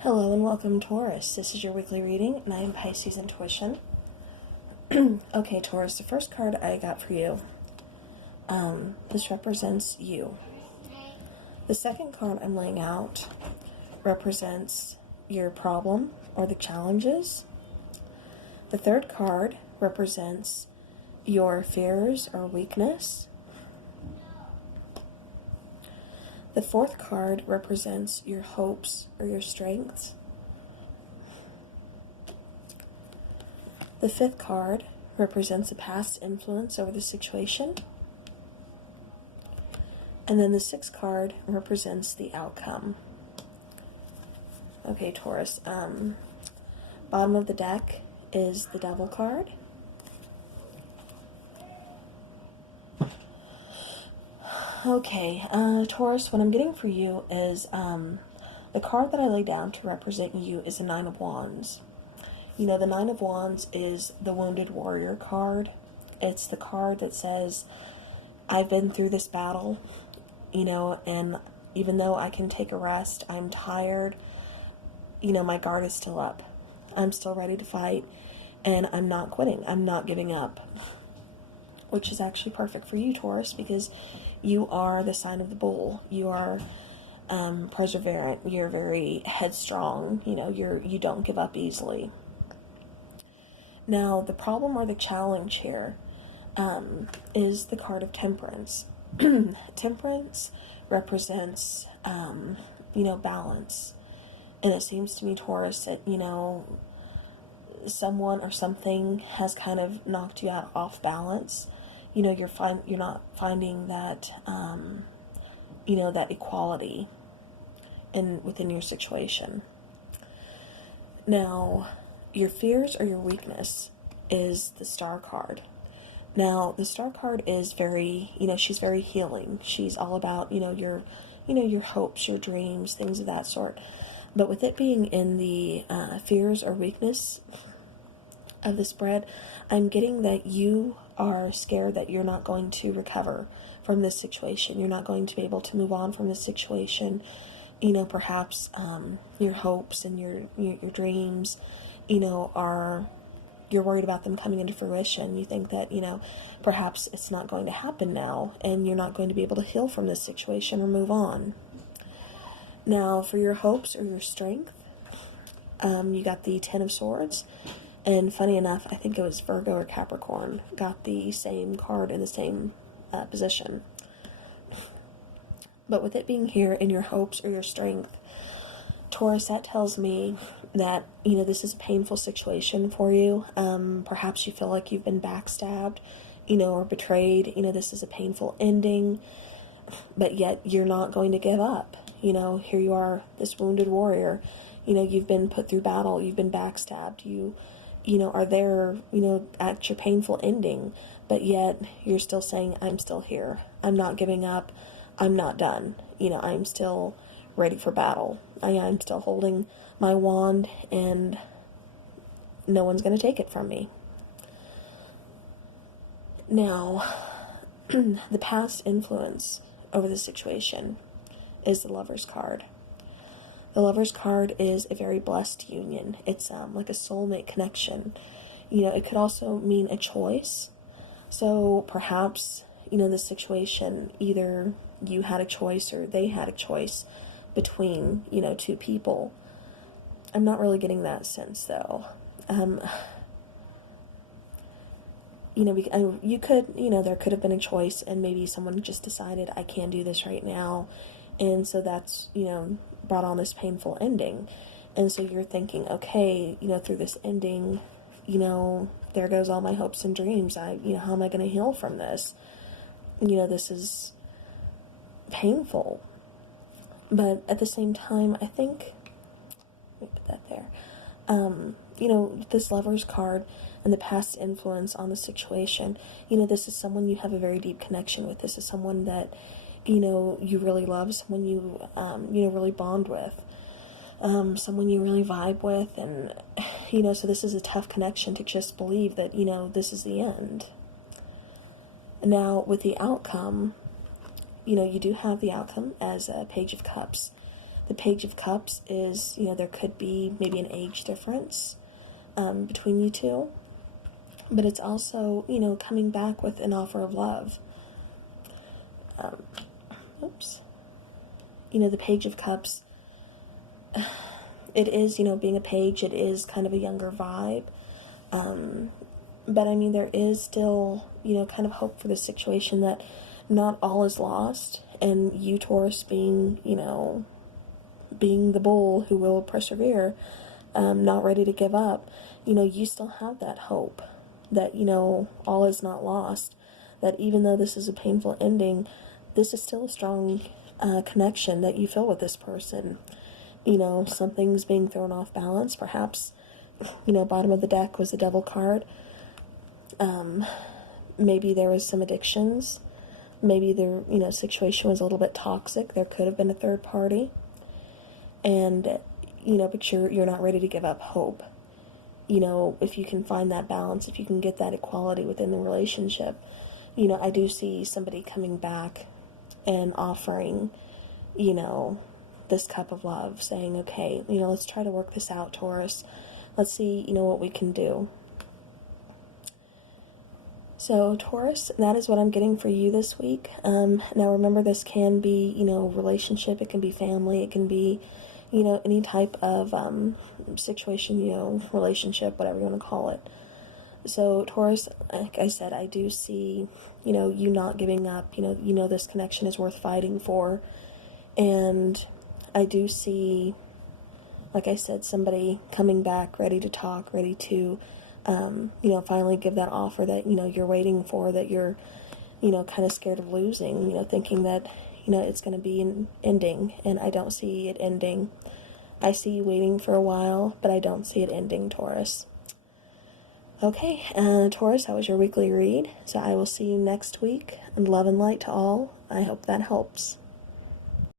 Hello and welcome, Taurus. This is your weekly reading, and I am Pisces Intuition. Okay, Taurus, the first card I got for you, this represents you. The second card I'm laying out represents your problem or the challenges. The third card represents your fears or weakness. The fourth card represents your hopes or your strengths. The fifth card represents a past influence over the situation. And then the sixth card represents the outcome. Okay, Taurus. Bottom of the deck is the Devil card. Okay, Taurus, what I'm getting for you is the card that I lay down to represent you is the Nine of Wands. You know, the Nine of Wands is the Wounded Warrior card. It's the card that says, I've been through this battle, you know, and even though I can take a rest, I'm tired, you know, my guard is still up. I'm still ready to fight, and I'm not quitting. I'm not giving up. Which is actually perfect for you, Taurus, because you are the sign of the bull. You are perseverant. You're very headstrong. You know, you don't give up easily. Now, the problem or the challenge here is the card of Temperance. Temperance represents, you know, balance. And it seems to me, Taurus, that, you know, someone or something has kind of knocked you out off balance. You know, you're not finding that, you know, that equality within your situation. Now, your fears or your weakness is the Star card. Now, the Star card is very, you know, she's very healing. She's all about, you know, your hopes, your dreams, things of that sort. But with it being in the fears or weakness of the spread, I'm getting that you are scared that you're not going to recover from this situation. You're not going to be able to move on from this situation. You know, perhaps your hopes and your dreams, you know, you're worried about them coming into fruition. You think that, you know, perhaps it's not going to happen now, and you're not going to be able to heal from this situation or move on. Now, for your hopes or your strength, you got the Ten of Swords. And funny enough, I think it was Virgo or Capricorn got the same card in the same position. But with it being here in your hopes or your strength, Taurus, that tells me that, you know, this is a painful situation for you. Perhaps you feel like you've been backstabbed, you know, or betrayed. You know, this is a painful ending, but yet you're not going to give up. You know, here you are, this wounded warrior. You know, you've been put through battle. You've been backstabbed. You know, are there, you know, at your painful ending, but yet you're still saying, I'm still here. I'm not giving up. I'm not done. You know, I'm still ready for battle. I'm still holding my wand, and no one's going to take it from me. Now, the past influence over the situation is the Lover's card. The Lover's card is a very blessed union. It's like a soulmate connection. You know, it could also mean a choice. So perhaps, you know, the situation, either you had a choice or they had a choice between, you know, two people. I'm not really getting that sense, though. You know, you could, you know, there could have been a choice, and maybe someone just decided, I can't do this right now. And so that's, you know, brought on this painful ending. And so you're thinking, okay, you know, through this ending, you know, there goes all my hopes and dreams. You know, how am I going to heal from this? You know, this is painful. But at the same time, I think, let me put that there. You know, this Lover's card and the past influence on the situation, you know, this is someone you have a very deep connection with. This is someone that, you know, you really love, someone you, you know, really bond with, someone you really vibe with, and, you know, so this is a tough connection to just believe that, you know, this is the end. Now, with the outcome, you know, you do have the outcome as a Page of Cups, The Page of Cups is, you know, there could be maybe an age difference between you two. But it's also, you know, coming back with an offer of love. Oops. You know, the Page of Cups, it is, you know, being a page, it is kind of a younger vibe. But I mean, there is still, you know, kind of hope for the situation, that not all is lost. And you, Taurus, being, you know, being the bull who will persevere, not ready to give up, you know, you still have that hope that, you know, all is not lost. That even though this is a painful ending, this is still a strong connection that you feel with this person. You know, something's being thrown off balance. Perhaps, you know, bottom of the deck was the Devil card. Maybe there was some addictions. Maybe the, you know, situation was a little bit toxic. There could have been a third party. And, you know, but you're not ready to give up hope. You know, if you can find that balance, if you can get that equality within the relationship, you know, I do see somebody coming back and offering, you know, this cup of love, saying, okay, you know, let's try to work this out, Taurus. Let's see, you know, what we can do. So, Taurus, that is what I'm getting for you this week. Now, remember, this can be, you know, relationship, it can be family, it can be, you know, any type of situation, you know, relationship, whatever you want to call it. So, Taurus, like I said, I do see, you know, you not giving up. You know this connection is worth fighting for. And I do see, like I said, somebody coming back, ready to talk, ready to, you know, finally give that offer that, you know, you're waiting for, that you're, you know, kind of scared of losing, you know, thinking that, you know, it's going to be an ending, and I don't see it ending. I see you waiting for a while, but I don't see it ending, Taurus. Okay, Taurus, that was your weekly read, so I will see you next week, and love and light to all. I hope that helps.